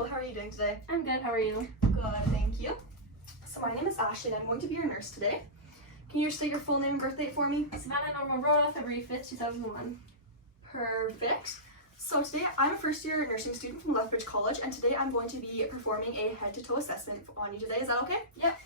Hello, how are you doing today? I'm good, how are you? Good, thank you. So my name is Ashley and I'm going to be your nurse today. Can you just state your full name and birth date for me? Savannah Norma Rhoda, February 5th, 2001. Perfect. So today I'm a first year nursing student from Lethbridge College and today I'm going to be performing a head to toe assessment on you today. Is that okay? Yep.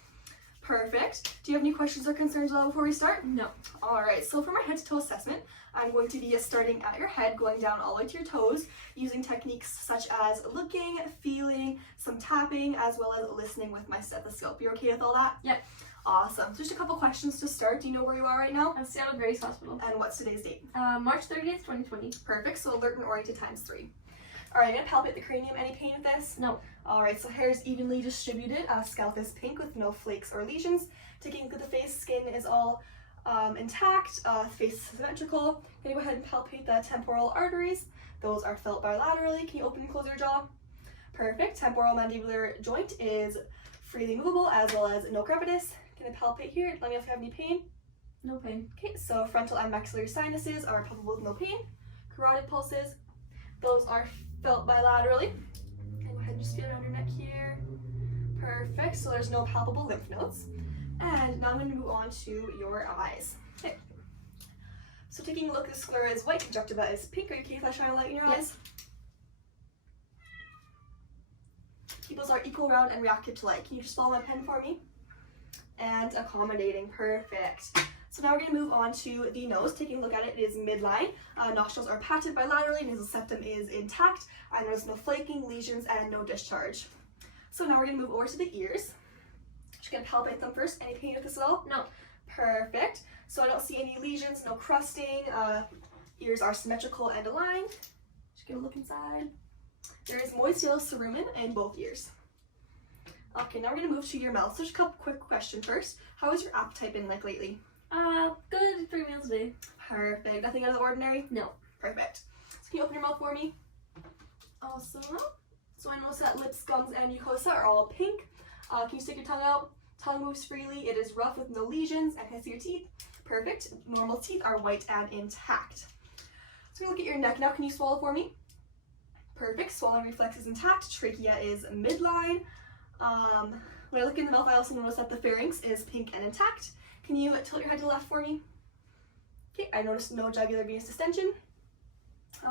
Perfect. Do you have any questions or concerns at all before we start? No. Alright, so for my head to toe assessment, I'm going to be starting at your head, going down all the way to your toes, using techniques such as looking, feeling, some tapping, as well as listening with my stethoscope. You okay with all that? Yep. Awesome. So just a couple questions to start. Do you know where you are right now? I'm Seattle Grace Hospital. And what's today's date? March 30th, 2020. Perfect. So alert and oriented times 3. Alright, I'm going to palpate the cranium. Any pain with this? No. Alright, so hair is evenly distributed. Scalp is pink with no flakes or lesions. Taking a look at the face, skin is all intact, face is symmetrical. Can you go ahead and palpate the temporal arteries? Those are felt bilaterally. Can you open and close your jaw? Perfect. Temporal mandibular joint is freely movable as well as no crepitus. Can I palpate here? Let me know if you have any pain. No pain. Okay, so frontal and maxillary sinuses are palpable with no pain. Carotid pulses, those are felt bilaterally. And go ahead and just feel around your neck here. Perfect, so there's no palpable lymph nodes. And now I'm going to move on to your eyes. Okay. So taking a look, the sclera is white, conjunctiva is pink. Are you okay if I shine a light in your eyes? Pupils are equal, round, and reactive to light. Can you just follow my pen for me? And accommodating, perfect. So now we're going to move on to the nose. Taking a look at it, it is midline. Nostrils are patent bilaterally, nasal septum is intact, and there's no flaking, lesions, and no discharge. So now we're going to move over to the ears. Just going to palpate them first. Any pain with this at all? No. Perfect. So I don't see any lesions, no crusting. Ears are symmetrical and aligned. Just going to look inside. There is moist yellow cerumen in both ears. Okay, now we're going to move to your mouth. So just a couple quick questions first. How has your appetite been like lately? Good, 3 meals a day. Perfect. Nothing out of the ordinary? No. Perfect. So can you open your mouth for me? Awesome. So I notice that lips, gums, and mucosa are all pink. Can you stick your tongue out? Tongue moves freely. It is rough with no lesions. And can I see your teeth? Perfect. Normal teeth are white and intact. So look at your neck now. Can you swallow for me? Perfect. Swallowing reflex is intact. Trachea is midline. When I look in the mouth, I also notice that the pharynx is pink and intact. Can you tilt your head to the left for me? Okay, I noticed no jugular venous distension.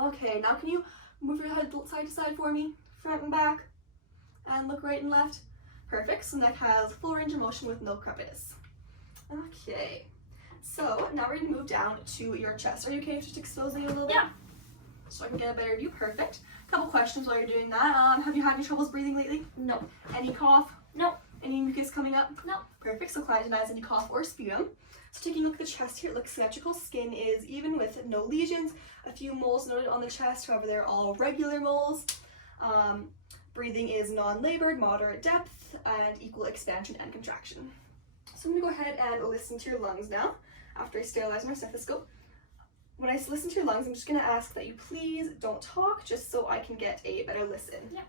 Okay, now can you move your head side to side for me? Front and back. And look right and left. Perfect, so neck has full range of motion with no crepitus. Okay, so now we're going to move down to your chest. Are you okay with just exposing it a little bit? Yeah. So I can get a better view. Perfect. Couple questions while you're doing that. Have you had any troubles breathing lately? No. Any cough? No. Any mucus coming up? No. Perfect, so client denies any cough or sputum. So taking a look at the chest here, it looks symmetrical. Skin is even with no lesions. A few moles noted on the chest, however they're all regular moles. Breathing is non-labored, moderate depth, and equal expansion and contraction. So I'm going to go ahead and listen to your lungs now, after I sterilize my stethoscope. When I listen to your lungs, I'm just going to ask that you please don't talk, just so I can get a better listen. Yeah.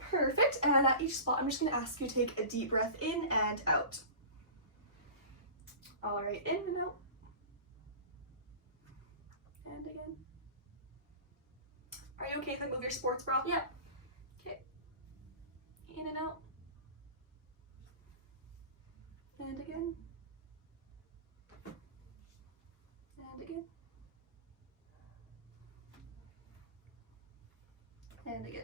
Perfect, and at each spot, I'm just going to ask you to take a deep breath in and out. Alright, in and out. And again. Are you okay if I move your sports bra? Yeah. Okay. In and out. And again. And again. And again.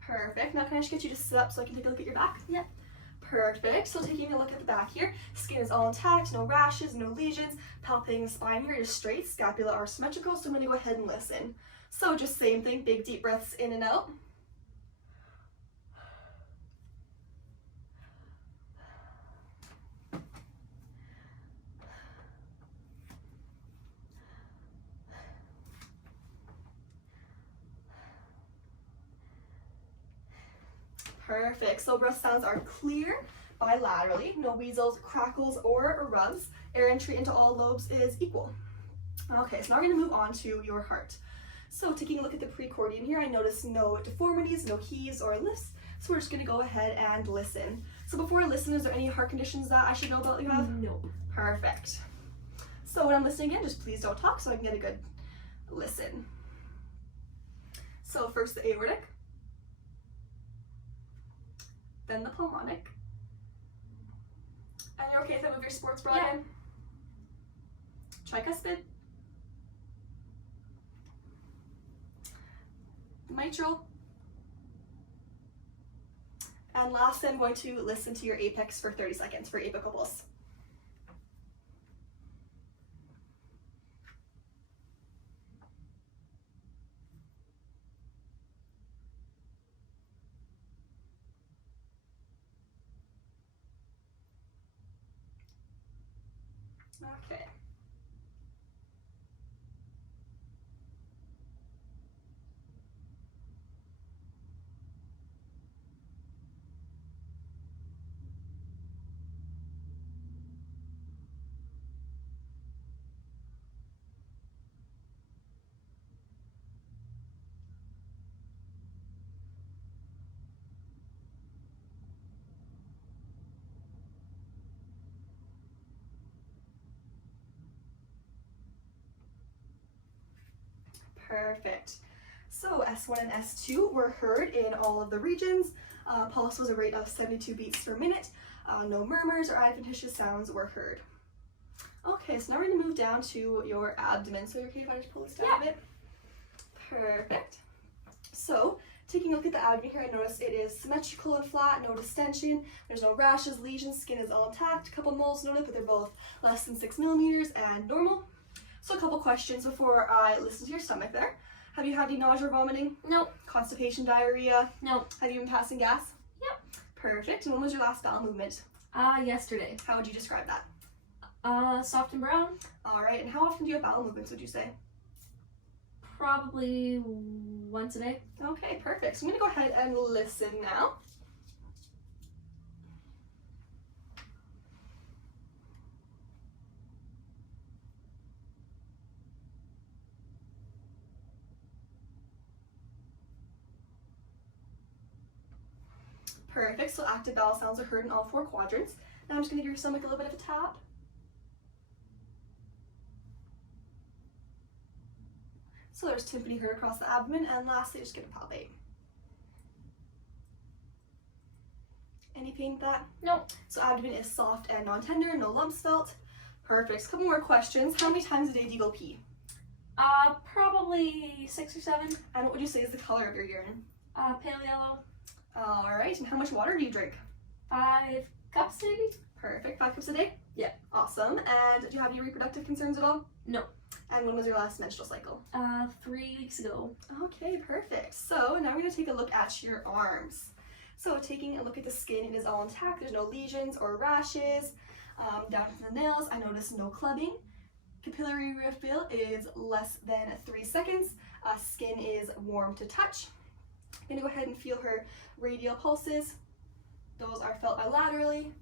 Perfect. Now can I just get you to sit up so I can take a look at your back? Yeah. Perfect. So taking a look at the back here, skin is all intact, no rashes, no lesions. Palpating the spine here is straight, scapula are symmetrical, so I'm going to go ahead and listen. So just same thing, big deep breaths in and out. Perfect. So breath sounds are clear bilaterally, no wheezels, crackles, or rubs. Air entry into all lobes is equal. Okay, so now we're going to move on to your heart. So taking a look at the precordium here, I notice no deformities, no heaves or lifts. So we're just going to go ahead and listen. So before I listen, is there any heart conditions that I should know about that you have? No. Perfect. So when I'm listening again, just please don't talk so I can get a good listen. So first the aortic. then the pulmonic. And you're okay if I move your sports bra Yeah. in? Tricuspid. Mitral. And lastly, I'm going to listen to your apex for 30 seconds for apical pulse. Okay. Perfect. So S1 and S2 were heard in all of the regions. Pulse was a rate of 72 beats per minute. No murmurs or adventitious sounds were heard. Okay, so now we're going to move down to your abdomen. So okay if I just pull this down a bit? Perfect. So taking a look at the abdomen here, I notice it is symmetrical and flat, no distension. There's no rashes, lesions, skin is all intact. A couple moles noted, but they're both less than 6 millimeters and normal. So a couple questions before I listen to your stomach there. Have you had any nausea or vomiting? No. Constipation, diarrhea? No. Have you been passing gas? Yep. Perfect. And when was your last bowel movement? Yesterday. How would you describe that? Soft and brown. All right. And how often do you have bowel movements, would you say? Probably once a day. Okay, perfect. So I'm going to go ahead and listen now. Perfect, so active bowel sounds are heard in all 4 quadrants. Now I'm just going to give your stomach a little bit of a tap. So there's tympany heard across the abdomen, and lastly, just give a palpate. Any pain with that? No. So abdomen is soft and non-tender, no lumps felt. Perfect. A couple more questions. How many times a day do you go pee? Probably 6 or 7. And what would you say is the color of your urine? Pale yellow. All right, and how much water do you drink? 5 cups maybe? Perfect. 5 cups a day? Yeah. Awesome. And do you have any reproductive concerns at all? No. And when was your last menstrual cycle? 3 weeks ago. Okay, perfect. So now we're going to take a look at your arms. So taking a look at the skin, it is all intact. There's no lesions or rashes. Down to the nails, I noticed no clubbing. Capillary refill is less than 3 seconds. Skin is warm to touch. I'm going to go ahead and feel her radial pulses. Those are felt bilaterally.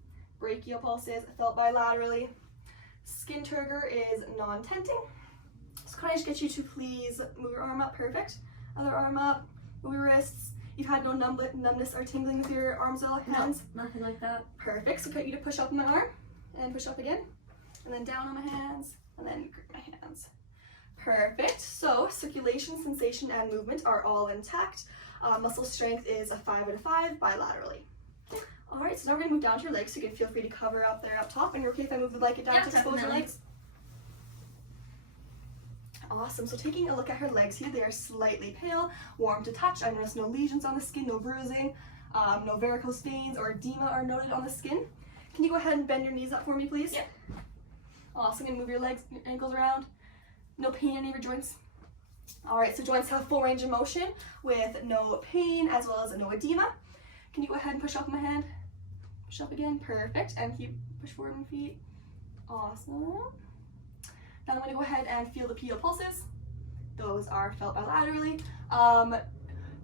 Brachial pulses felt bilaterally. Skin turgor is non-tenting. So can I just get you to please move your arm up? Perfect. Other arm up. Move your wrists. You've had no numbness or tingling with your arms or hands? No, nothing like that. Perfect. So get you to push up on my arm and push up again. And then down on my hands and then grip my hands. Perfect. So circulation, sensation, and movement are all intact. Muscle strength is a 5 out of 5 bilaterally. All right, so now we're gonna move down to your legs. So you can feel free to cover up there up top. And you're okay if I move the blanket down Yeah, to expose your definitely. legs? Awesome. So taking a look at her legs here, they are slightly pale, warm to touch. I noticed no lesions on the skin, no bruising, no varicose veins or edema are noted on the skin. Can you go ahead and bend your knees up for me, please? Yeah. Awesome. And move your legs, your ankles around. No pain in any of your joints. All right, so joints have full range of motion with no pain as well as no edema. Can you go ahead and push up my hand? Push up again. Perfect. And keep push forward on feet. Awesome. Now I'm going to go ahead and feel the pedal pulses. Those are felt bilaterally.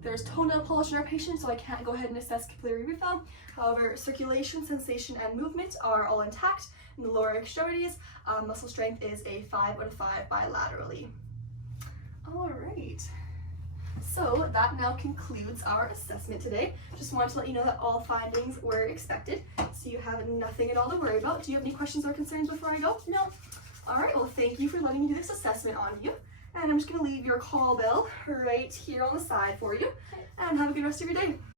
There's toenail polish in our patient, so I can't go ahead and assess capillary refill. However, circulation, sensation, and movement are all intact in the lower extremities. Muscle strength is a 5 out of 5 bilaterally. All right. So that now concludes our assessment today. Just wanted to let you know that all findings were expected, so you have nothing at all to worry about. Do you have any questions or concerns before I go? No. All right, well, thank you for letting me do this assessment on you. And I'm just gonna leave your call bell right here on the side for you. And have a good rest of your day.